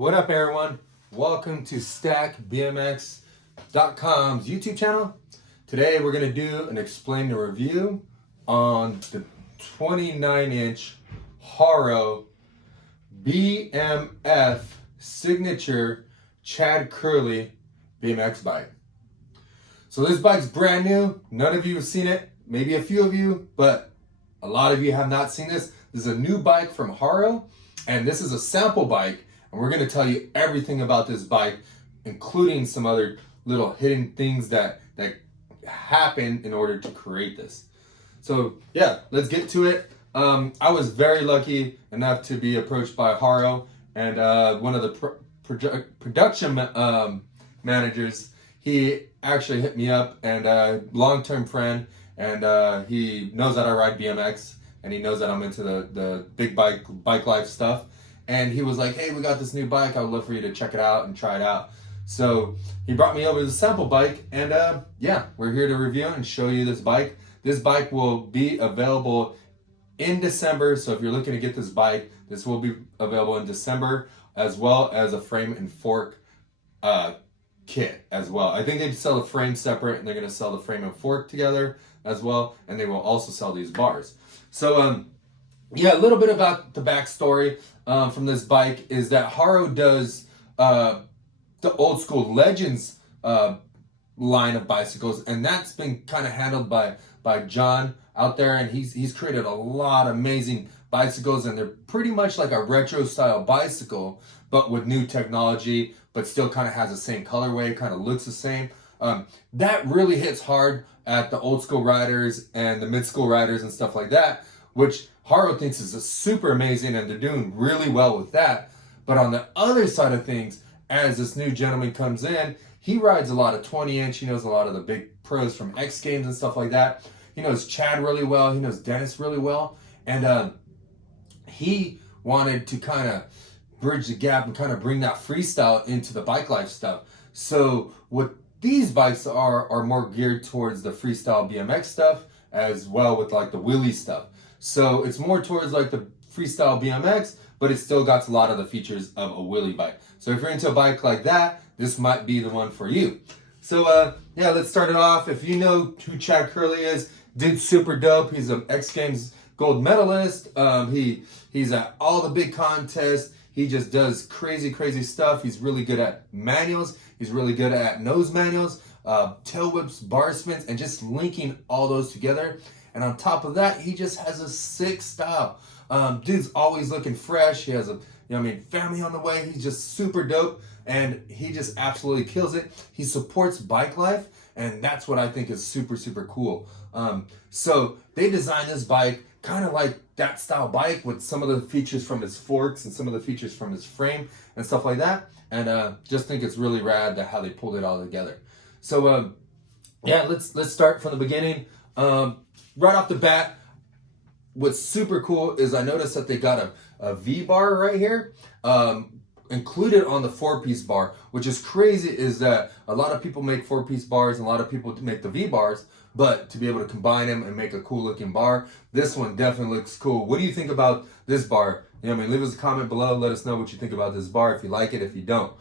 What up, everyone? Welcome to StackBMX.com's YouTube channel. Today we're going to do and explain the review on the 29-inch Haro BMF signature Chad Kerley BMX bike. So this bike's brand new. None of you have seen it. Maybe a few of you, but a lot of you have not seen this. This is a new bike from Haro, and this is a sample bike. And we're going to tell you everything about this bike, including some other little hidden things that happen in order to create this. So yeah, let's get to it. I was very lucky enough to be approached by Haro, and one of the production managers, he actually hit me up, and long-term friend, and he knows that I ride BMX, and he knows that I'm into the big bike life stuff. And he was like, hey, we got this new bike. I would love for you to check it out and try it out. So he brought me over to the sample bike, and yeah, we're here to review and show you this bike. This bike will be available in December. So if you're looking to get this bike, this will be available in December, as well as a frame and fork kit as well. I think they sell the frame separate, and they're going to sell the frame and fork together as well. And they will also sell these bars. So yeah, a little bit about the backstory from this bike is that Haro does the old school Legends line of bicycles, and that's been kind of handled by John out there, and he's created a lot of amazing bicycles, and they're pretty much like a retro style bicycle, but with new technology, but still kind of has the same colorway, kind of looks the same. That really hits hard at the old school riders and the mid school riders and stuff like that, which Haro thinks is super amazing, and they're doing really well with that. But on the other side of things, as this new gentleman comes in, he rides a lot of 20-inch. He knows a lot of the big pros from X Games and stuff like that. He knows Chad really well. He knows Dennis really well. And he wanted to kind of bridge the gap and kind of bring that freestyle into the bike life stuff. So what these bikes are more geared towards the freestyle BMX stuff, as well with like the wheelie stuff. So it's more towards like the freestyle BMX, but it still got a lot of the features of a wheelie bike. So if you're into a bike like that, this might be the one for you. So yeah, let's start it off. If you know who Chad Kerley is, dude's super dope. He's an X Games gold medalist. He's at all the big contests. He just does crazy stuff. He's really good at manuals. He's really good at nose manuals, tail whips, bar spins, and just linking all those together. And on top of that, he just has a sick style. Dude's always looking fresh. He has a, family on the way. He's just super dope, and he just absolutely kills it. He supports bike life, and that's what I think is super cool. So they designed this bike kind of like that style bike with some of the features from his forks and some of the features from his frame and stuff like that. And just think it's really rad how they pulled it all together. So yeah, let's start from the beginning. Right off the bat, what's super cool is I noticed that they got a V-bar right here included on the 4-piece bar, which is crazy. Is that a lot of people make 4-piece bars and a lot of people make the V-bars, but to be able to combine them and make a cool looking bar, this one definitely looks cool. What do you think about this bar? Leave us a comment below. Let us know what you think about this bar, if you like it, if you don't.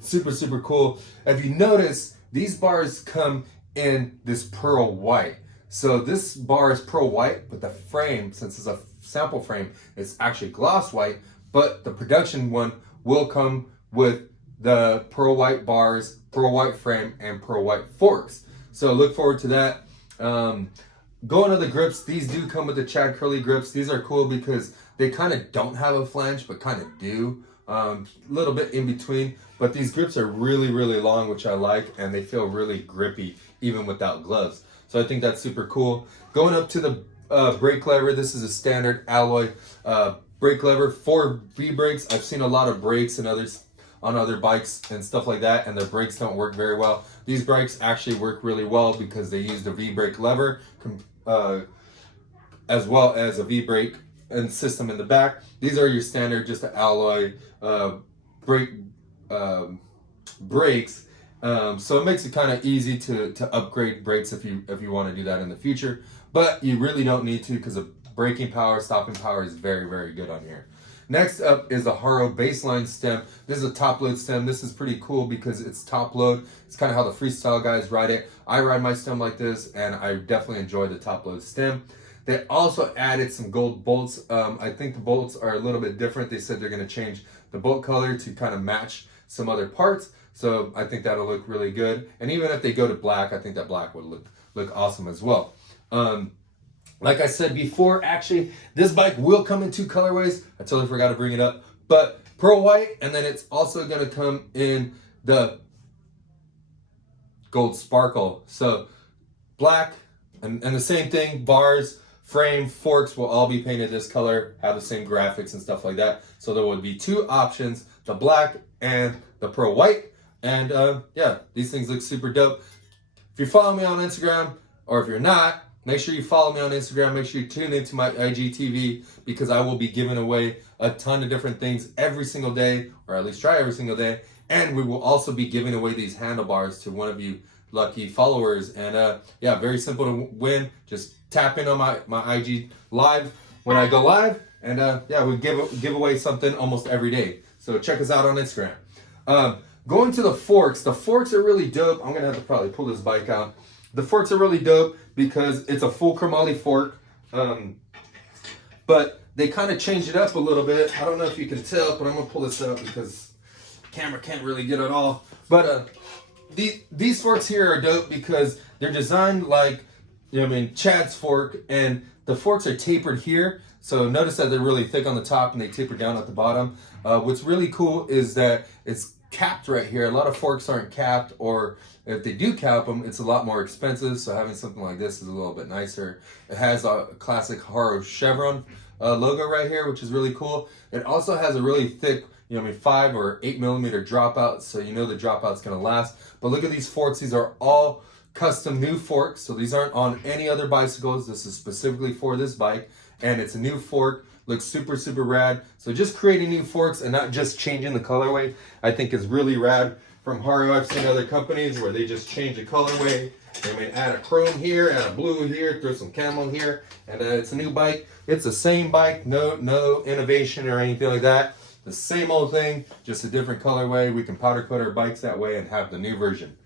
Super cool. If you notice, these bars come in this pearl white. So this bar is pearl white, but the frame, since it's a sample frame, it's actually gloss white, but the production one will come with the pearl white bars, pearl white frame, and pearl white forks. So look forward to that. Going to the grips, these do come with the Chad Kerley grips. These are cool because they kind of don't have a flange, but kind of do. A little bit in between, but these grips are really long, which I like, and they feel really grippy even without gloves. So I think that's super cool. Going up to the brake lever, this is a standard alloy brake lever for V-brakes. I've seen a lot of brakes and others on other bikes and stuff like that, and their brakes don't work very well. These brakes actually work really well because they use the V-brake lever as well as a V-brake and system in the back. These are your standard, just the alloy brakes. So it makes it kind of easy to upgrade brakes if you want to do that in the future, but you really don't need to, because the braking power, stopping power is very good on here. Next up is the Haro baseline stem. This is a top load stem. This is pretty cool because it's top load. It's kind of how the freestyle guys ride it. I ride my stem like this, and I definitely enjoy the top load stem. They also added some gold bolts. I think the bolts are a little bit different. They said they're going to change the bolt color to kind of match some other parts. So I think that'll look really good. And even if they go to black, I think that black would look awesome as well. Like I said before, actually, this bike will come in two colorways. I totally forgot to bring it up. But pearl white, and then it's also going to come in the gold sparkle. So black, and the same thing, bars, frame, forks will all be painted this color, have the same graphics and stuff like that. So there would be two options, the black and the pearl white. And yeah, these things look super dope. If you follow me on Instagram, or if you're not, make sure you follow me on Instagram. Make sure you tune into my IGTV, because I will be giving away a ton of different things every single day, or at least try every single day. And we will also be giving away these handlebars to one of you lucky followers. And yeah, very simple to win. Just tap in on my IG live when I go live. And yeah, we give away something almost every day. So check us out on Instagram. Going to the forks are really dope. I'm gonna have to probably pull this bike out. The forks are really dope because it's a full chromoly fork, but they kind of changed it up a little bit. I don't know if you can tell, but I'm gonna pull this up because the camera can't really get it all. But these forks here are dope because they're designed like, you know what I mean, Chad's fork, and the forks are tapered here. So notice that they're really thick on the top and they taper down at the bottom. What's really cool is that it's capped right here. A lot of forks aren't capped, or if they do cap them, it's a lot more expensive. So having something like this is a little bit nicer. It has a classic Haro chevron logo right here, which is really cool. It also has a really thick, you know, 5 or 8 millimeter dropout, so you know the dropout's gonna last. But look at these forks. These are all custom new forks, so these aren't on any other bicycles. This is specifically for this bike, and it's a new fork. Looks super, super rad. So just creating new forks and not just changing the colorway, I think is really rad. From Haro, I've seen other companies where they just change the colorway. They may add a chrome here, add a blue here, throw some camo here, and it's a new bike. It's the same bike, no innovation or anything like that. The same old thing, just a different colorway. We can powder coat our bikes that way and have the new version.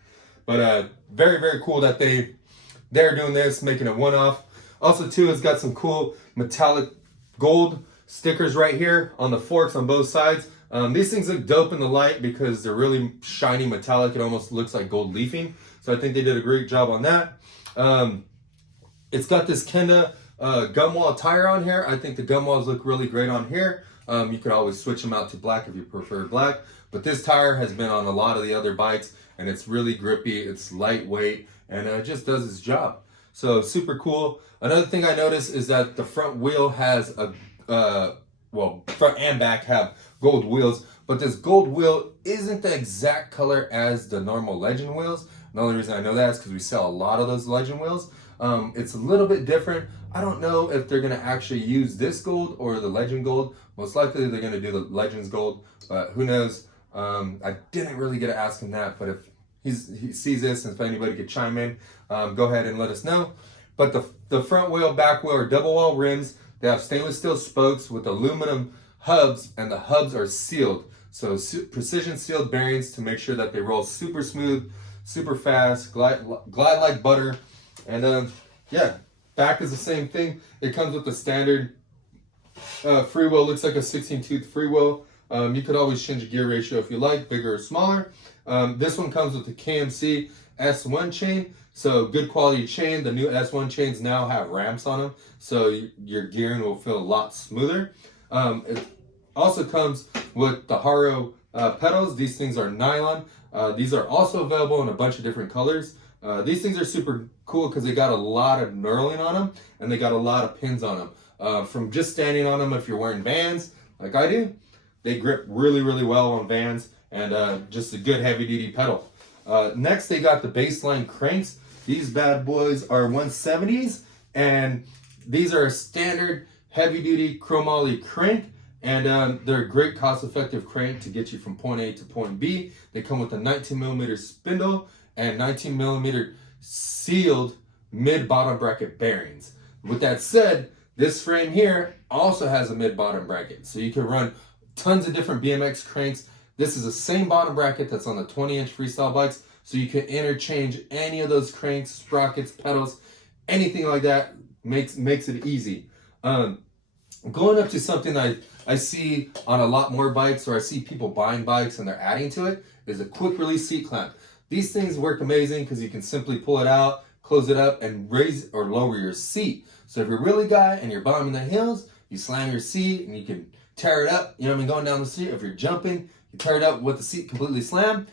But very, very cool that they're doing this, making a one-off. Also, too, it's got some cool metallic gold stickers right here on the forks on both sides. These things look dope in the light because they're really shiny metallic. It almost looks like gold leafing. So I think they did a great job on that. It's got this Kenda gum wall tire on here. I think the gum walls look really great on here. You could always switch them out to black if you prefer black. But this tire has been on a lot of the other bikes, and it's really grippy. It's lightweight, and it just does its job. So super cool. Another thing I noticed is that the front wheel has well, front and back have gold wheels, but this gold wheel isn't the exact color as the normal Legend wheels. The only reason I know that is because we sell a lot of those Legend wheels. It's a little bit different. I don't know if they're gonna actually use this gold or the Legend gold. Most likely they're gonna do the Legends gold, but who knows? I didn't really get to ask him that, but if he sees this and if anybody could chime in, go ahead and let us know. But the front wheel, back wheel are double wall rims. They have stainless steel spokes with aluminum hubs, and the hubs are sealed. So precision sealed bearings to make sure that they roll super smooth, super fast, glide like butter. And yeah, back is the same thing. It comes with the standard free wheel. Looks like a 16-tooth free wheel. You could always change the gear ratio if you like, bigger or smaller. This one comes with the KMC S1 chain. So good quality chain. The new S1 chains now have ramps on them, so your gearing will feel a lot smoother. It also comes with the Haro pedals. These things are nylon. These are also available in a bunch of different colors. These things are super cool because they got a lot of knurling on them, and they got a lot of pins on them. From just standing on them, if you're wearing Vans like I do, they grip really, really well on Vans, and just a good heavy duty pedal. Next, they got the baseline cranks. These bad boys are 170s, and these are a standard heavy duty chromoly crank, and they're a great cost effective crank to get you from point A to point B. They come with a 19 millimeter spindle and 19 millimeter sealed mid bottom bracket bearings. With that said, this frame here also has a mid-bottom bracket. So you can run tons of different BMX cranks. This is the same bottom bracket that's on the 20-inch freestyle bikes. So you can interchange any of those cranks, sprockets, pedals, anything like that. Makes it easy. Going up to something I see on a lot more bikes, or I see people buying bikes and they're adding to it, is a quick release seat clamp. These things work amazing because you can simply pull it out, close it up, and raise or lower your seat. So if you're a really guy and you're bombing the hills, you slam your seat and you can tear it up, you know what I mean, going down the street. If you're jumping, you tear it up with the seat completely slammed.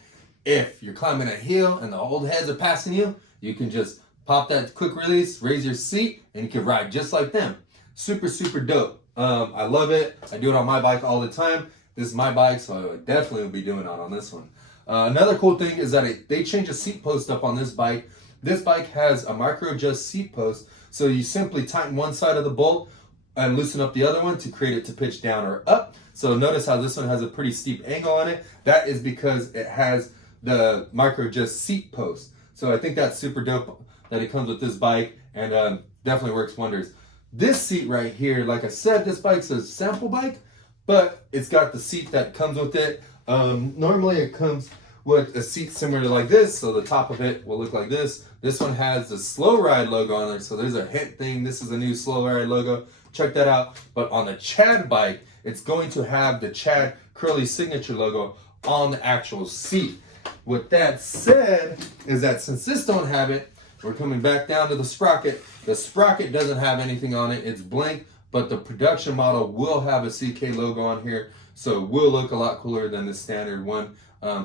If you're climbing a hill and the old heads are passing you, you can just pop that quick release, raise your seat, and you can ride just like them. Super, super dope. I love it. I do it on my bike all the time. This is my bike, so I definitely will be doing it on this one. Another cool thing is that they change a seat post up on this bike. This bike has a micro adjust seat post, so you simply tighten one side of the bolt and loosen up the other one to create it to pitch down or up. So notice how this one has a pretty steep angle on it. That is because it has the micro adjust seat post. So I think that's super dope that it comes with this bike, and definitely works wonders. This seat right here, like I said, this bike's a sample bike, but it's got the seat that comes with it. Normally it comes with a seat similar to like this, so the top of it will look like this. This one has the Sloride logo on it, so there's a hint thing. This is a new Sloride logo. Check that out. But on the Chad bike, it's going to have the Chad Kerley signature logo on the actual seat. With that said, is that since this don't have it, we're coming back down to the sprocket. The sprocket doesn't have anything on it. It's blank, but the production model will have a CK logo on here, so it will look a lot cooler than the standard one.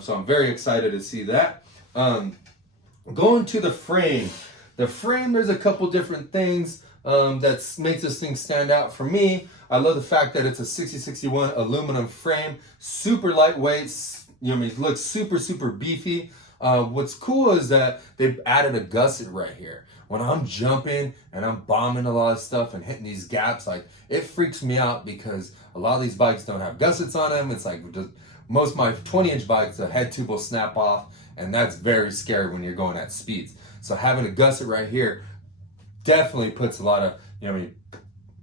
So I'm very excited to see that. Going to the frame. The frame, there's a couple different things that makes this thing stand out for me. I love the fact that it's a 6061 aluminum frame, super lightweight. You know, it looks super, super beefy. What's cool is that they've added a gusset right here. When I'm jumping and I'm bombing a lot of stuff and hitting these gaps, like, it freaks me out because a lot of these bikes don't have gussets on them. It's like just, most of my 20-inch bikes, the head tube will snap off, and that's very scary when you're going at speeds. So having a gusset right here definitely puts a lot of, you know what I mean,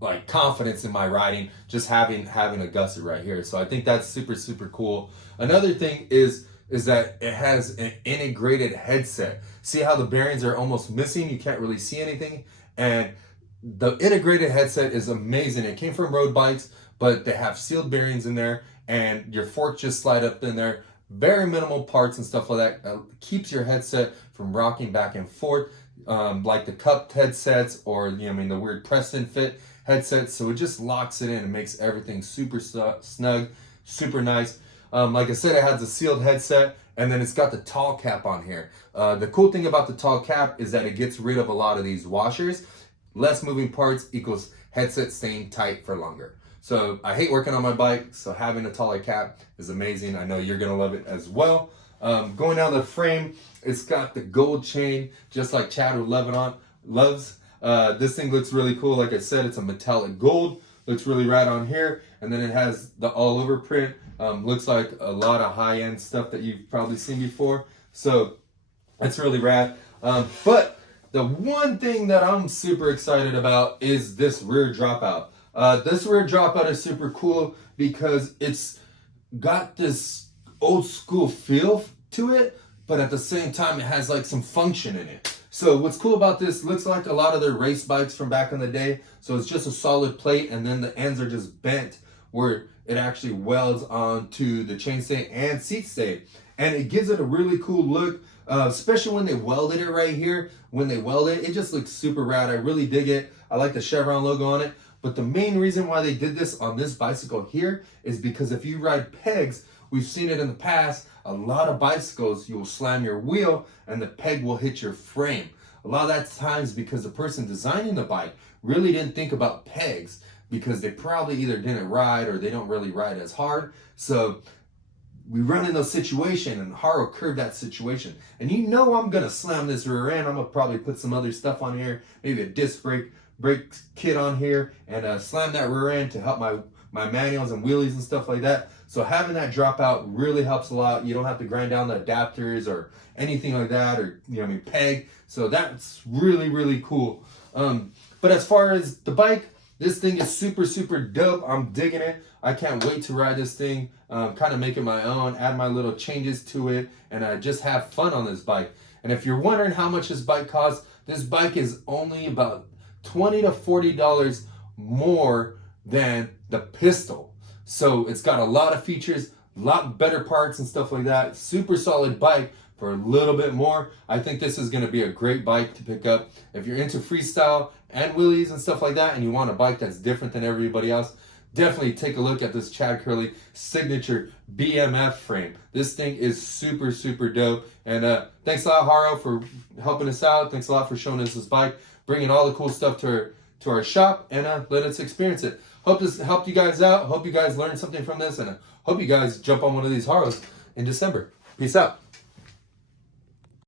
like confidence in my riding, just having a gusset right here. So I think that's super, super cool. Another thing is that it has an integrated headset. See how the bearings are almost missing? You can't really see anything. And the integrated headset is amazing. It came from road bikes, but they have sealed bearings in there, and your fork just slide up in there. Very minimal parts and stuff like that. Keeps your headset from rocking back and forth, like the cupped headsets or, you know, I mean, the weird press-in fit headsets. So it just locks it in and makes everything super snug, super nice. Like I said, it has a sealed headset, and then it's got the tall cap on here. The cool thing about the tall cap is that it gets rid of a lot of these washers. Less moving parts equals headset staying tight for longer. So I hate working on my bike, so having a taller cap is amazing. I know you're gonna love it as well. Going down the frame, it's got the gold chain, just like Chad loves. This thing looks really cool. Like I said, it's a metallic gold. Looks really rad on here. And then it has the all over print. Looks like a lot of high-end stuff that you've probably seen before. So it's really rad. But the one thing that I'm super excited about is this rear dropout. This rear dropout is super cool because it's got this old school feel to it, but at the same time it has like some function in it. So what's cool about this, looks like a lot of their race bikes from back in the day. So it's just a solid plate, and then the ends are just bent where it actually welds onto the chainstay and seat stay. And it gives it a really cool look, especially when they welded it right here. When they weld it, it just looks super rad. I really dig it. I like the Chevron logo on it. But the main reason why they did this on this bicycle here is because if you ride pegs, we've seen it in the past, a lot of bicycles, you will slam your wheel and the peg will hit your frame. A lot of that times because the person designing the bike really didn't think about pegs, because they probably either didn't ride or they don't really ride as hard. So we run in those situations, and Haro curved that situation. And you know I'm gonna slam this rear end. I'm gonna probably put some other stuff on here, maybe a disc brake kit on here, and slam that rear end to help my manuals and wheelies and stuff like that. So having that dropout really helps a lot. You don't have to grind down the adapters or anything like that, or, you know what I mean, peg. So that's really, really cool. But as far as the bike, This thing is super, super dope. I'm digging it. I can't wait to ride this thing, kind of make it my own, add my little changes to it, and just have fun on this bike. And if you're wondering how much this bike costs, this bike is only about $20 to $40 more than the Pistol. So it's got a lot of features, a lot better parts and stuff like that. Super solid bike for a little bit more. I think this is going to be a great bike to pick up if you're into freestyle and wheelies and stuff like that, and you want a bike that's different than everybody else. Definitely take a look at this Chad Kerley signature BMF frame. This thing is super, super dope. And thanks a lot, Haro, for helping us out. Thanks a lot for showing us this bike, bringing all the cool stuff to our shop, and let us experience it. Hope this helped you guys out. Hope you guys learned something from this, and hope you guys jump on one of these Haros in December. Peace out.